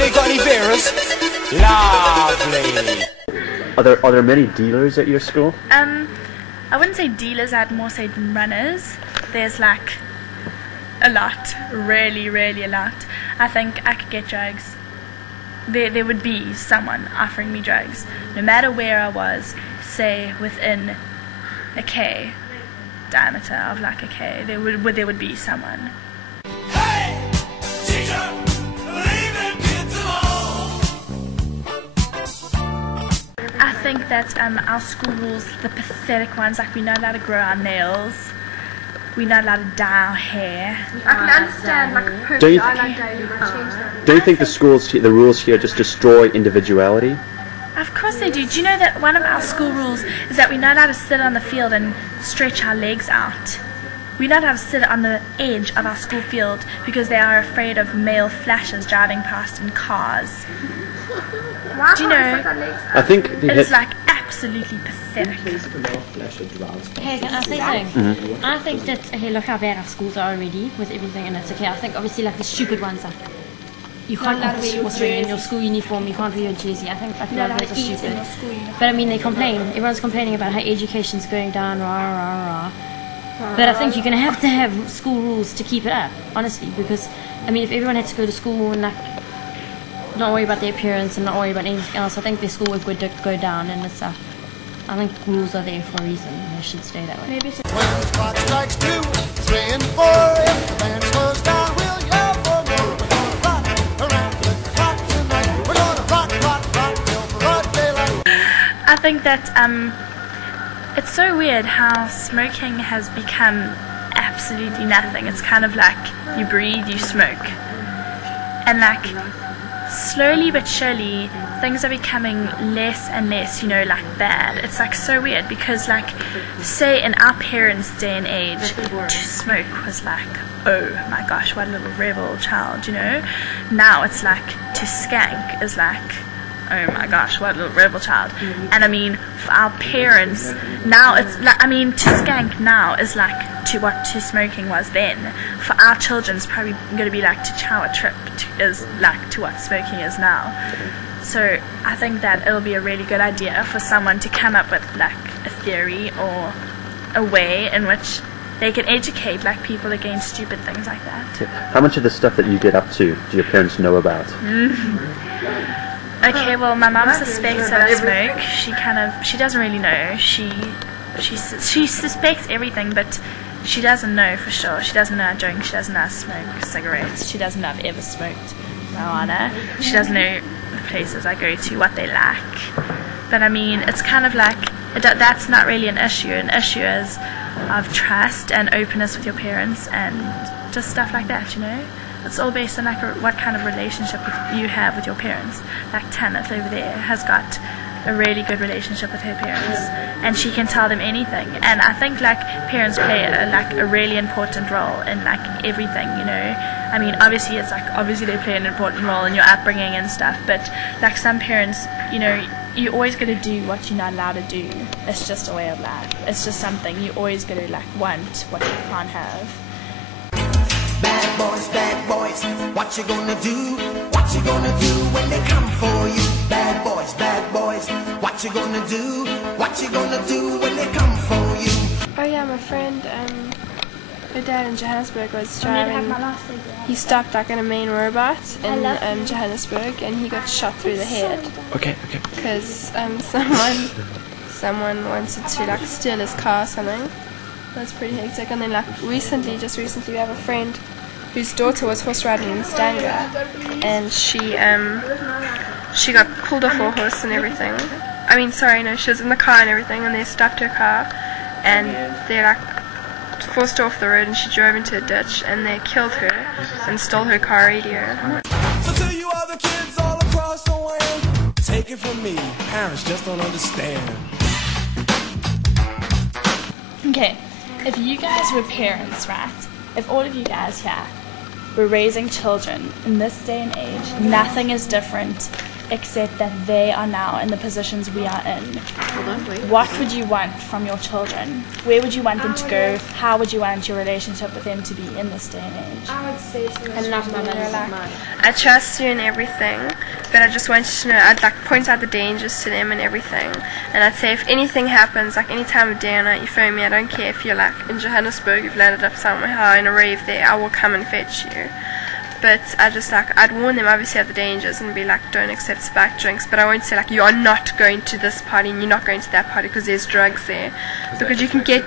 Anybody got any beers? Lovely. Are there many dealers at your school? I wouldn't say dealers, I'd more say runners. There's like a lot, really a lot. I think I could get drugs. There would be someone offering me drugs, no matter where I was, say within a K diameter of like a K, there would be someone. Hey, teacher, leave them kids alone. I think that our school rules, the pathetic ones, like we're not allowed to grow our nails, we're not allowed to dye our hair. I can understand like a perfect eyeliner daily, but change that. Do you think the rules here just destroy individuality? Of course they do. Do you know that one of our school rules is that we're not allowed to sit on the field and stretch our legs out? We're not allowed to sit on the edge of our school field because they are afraid of male flashers driving past in cars. Why Do you know? I think It's like absolutely pathetic. Hey, can I say something? I think that, hey, look how bad our schools are already with everything, and it's okay. I think obviously like the stupid ones, like you can't wear your in your school uniform, you can't wear your jersey. I think those are stupid. But I mean, they complain. Everyone's complaining about how education's going down, rah. But I think you're going to have school rules to keep it up, honestly, because I mean, if everyone had to go to school and like not worry about their appearance and not worry about anything else, I think their schoolwork would go down, and it's I think rules are there for a reason, and they should stay that way. Maybe so. When the clock strikes 2, 3 and 4, if the band slows down, we'll yell for more. We're gonna rock around the clock tonight. We're gonna rock till broad daylight. I think that it's so weird how smoking has become absolutely nothing. It's kind of like you breathe, you smoke, and like slowly but surely things are becoming less and less, like bad. It's like so weird because like, say in our parents' day and age, to smoke was like, oh my gosh, what a little rebel child, Now it's like, to skank is like, oh my gosh, what a little rebel child. And I mean, for our parents, now it's like, to skank now is like to what to smoking was then. For our children, it's probably going to be like to chow a trip is like to what smoking is now. So I think that it'll be a really good idea for someone to come up with like a theory or a way in which they can educate like people against stupid things like that. How much of the stuff that you get up to do your parents know about? Okay, well, my mum suspects that I smoke. She doesn't really know. She suspects everything, but she doesn't know for sure. She doesn't know I drink. She doesn't know I smoke cigarettes. She doesn't know I've ever smoked marijuana. She doesn't know the places I go to, what they like. But I mean, it's kind of like that's not really an issue. An issue is of trust and openness with your parents and just stuff like that. It's all based on like what kind of relationship you have with your parents. Like Tanith over there has got a really good relationship with her parents, and she can tell them anything. And I think like parents play a really important role in like everything. I mean, obviously they play an important role in your upbringing and stuff. But like some parents, you always got to do what you're not allowed to do. It's just a way of life. It's just something you always got to like want what you can't have. Bad boys, what you gonna do? What you gonna do when they come for you? Bad boys, what you gonna do? What you gonna do when they come for you? Oh yeah, my friend, her dad in Johannesburg was driving. He stopped like in a main robot in Johannesburg, and he got shot through the head. Okay. Because someone wanted to like steal his car or something. That's pretty hectic. And then like just recently we have a friend whose daughter was horse riding in Stanger, and she got pulled off her horse and everything. She was in the car and everything, and they stopped her car, and they like forced her off the road, and she drove into a ditch, and they killed her and stole her car radio. So to you other kids all across the land, take it from me, parents just don't understand. Okay, if you guys were parents, right? If all of you guys here were raising children in this day and age, nothing is different accept that they are now in the positions we are in, what would you want from your children? Where would you want them to go? How would you want your relationship with them to be in this day and age? I would say to I love my mother. I trust you in everything, but I just want you to know, I'd like point out the dangers to them and everything. And I'd say if anything happens, like any time of day or night, you phone me, I don't care if you're like in Johannesburg, you've landed up somewhere in a rave there, I will come and fetch you. But I just like, I'd warn them obviously of the dangers and be like, don't accept spiked drinks, but I won't say like, you are not going to this party and you're not going to that party because there's drugs there. Because you can get,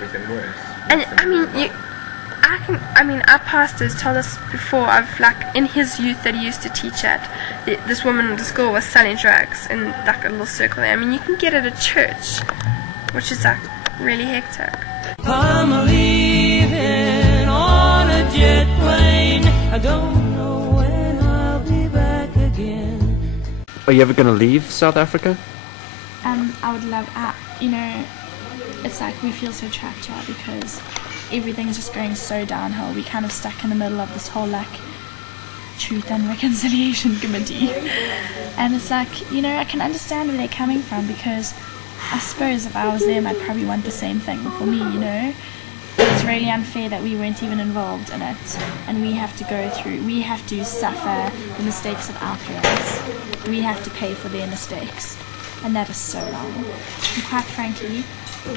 and I mean, our pastors told us before of like in his youth that he used to teach at, this woman in the school was selling drugs in like a little circle there. I mean, you can get it at church, which is like really hectic. I'm leaving on a jet plane. I don't know when I'll be back again. Are you ever going to leave South Africa? I would love, you know, it's like we feel so trapped here because everything's just going so downhill. We're kind of stuck in the middle of this whole like Truth and Reconciliation Committee, and it's like, you know, I can understand where they're coming from because I suppose if I was them I'd probably want the same thing for me, you know. It's really unfair that we weren't even involved in it, and we have to suffer the mistakes of our parents. We have to pay for their mistakes, and that is so wrong. And quite frankly,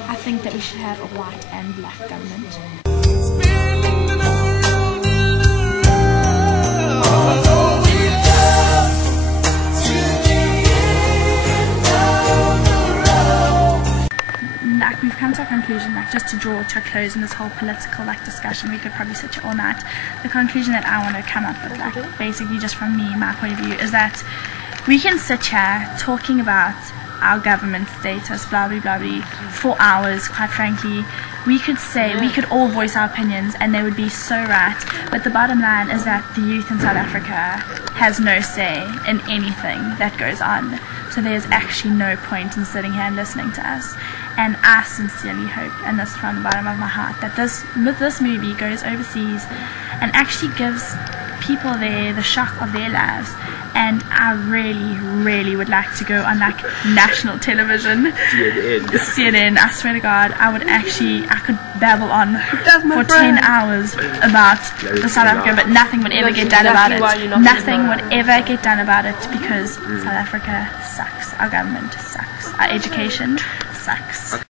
I think that we should have a white and black government. Like, we've come to a conclusion, like, just to draw to a close in this whole political like discussion, we could probably sit here all night. The conclusion that I want to come up with, like, basically just from me, my point of view, is that we can sit here talking about our government status, blah blah blah blah, for hours. Quite frankly, we could all voice our opinions and they would be so right, but the bottom line is that the youth in South Africa has no say in anything that goes on. So there's actually no point in sitting here and listening to us. And I sincerely hope, and this from the bottom of my heart, that this movie goes overseas and actually gives people there the shock of their lives. And I really, really would like to go on like national television, CNN. I swear to God, I could babble on for 10 hours about the South Africa, but nothing would ever get done about it. Nothing would ever get done about it because South Africa sucks. Our government sucks. Our education sucks.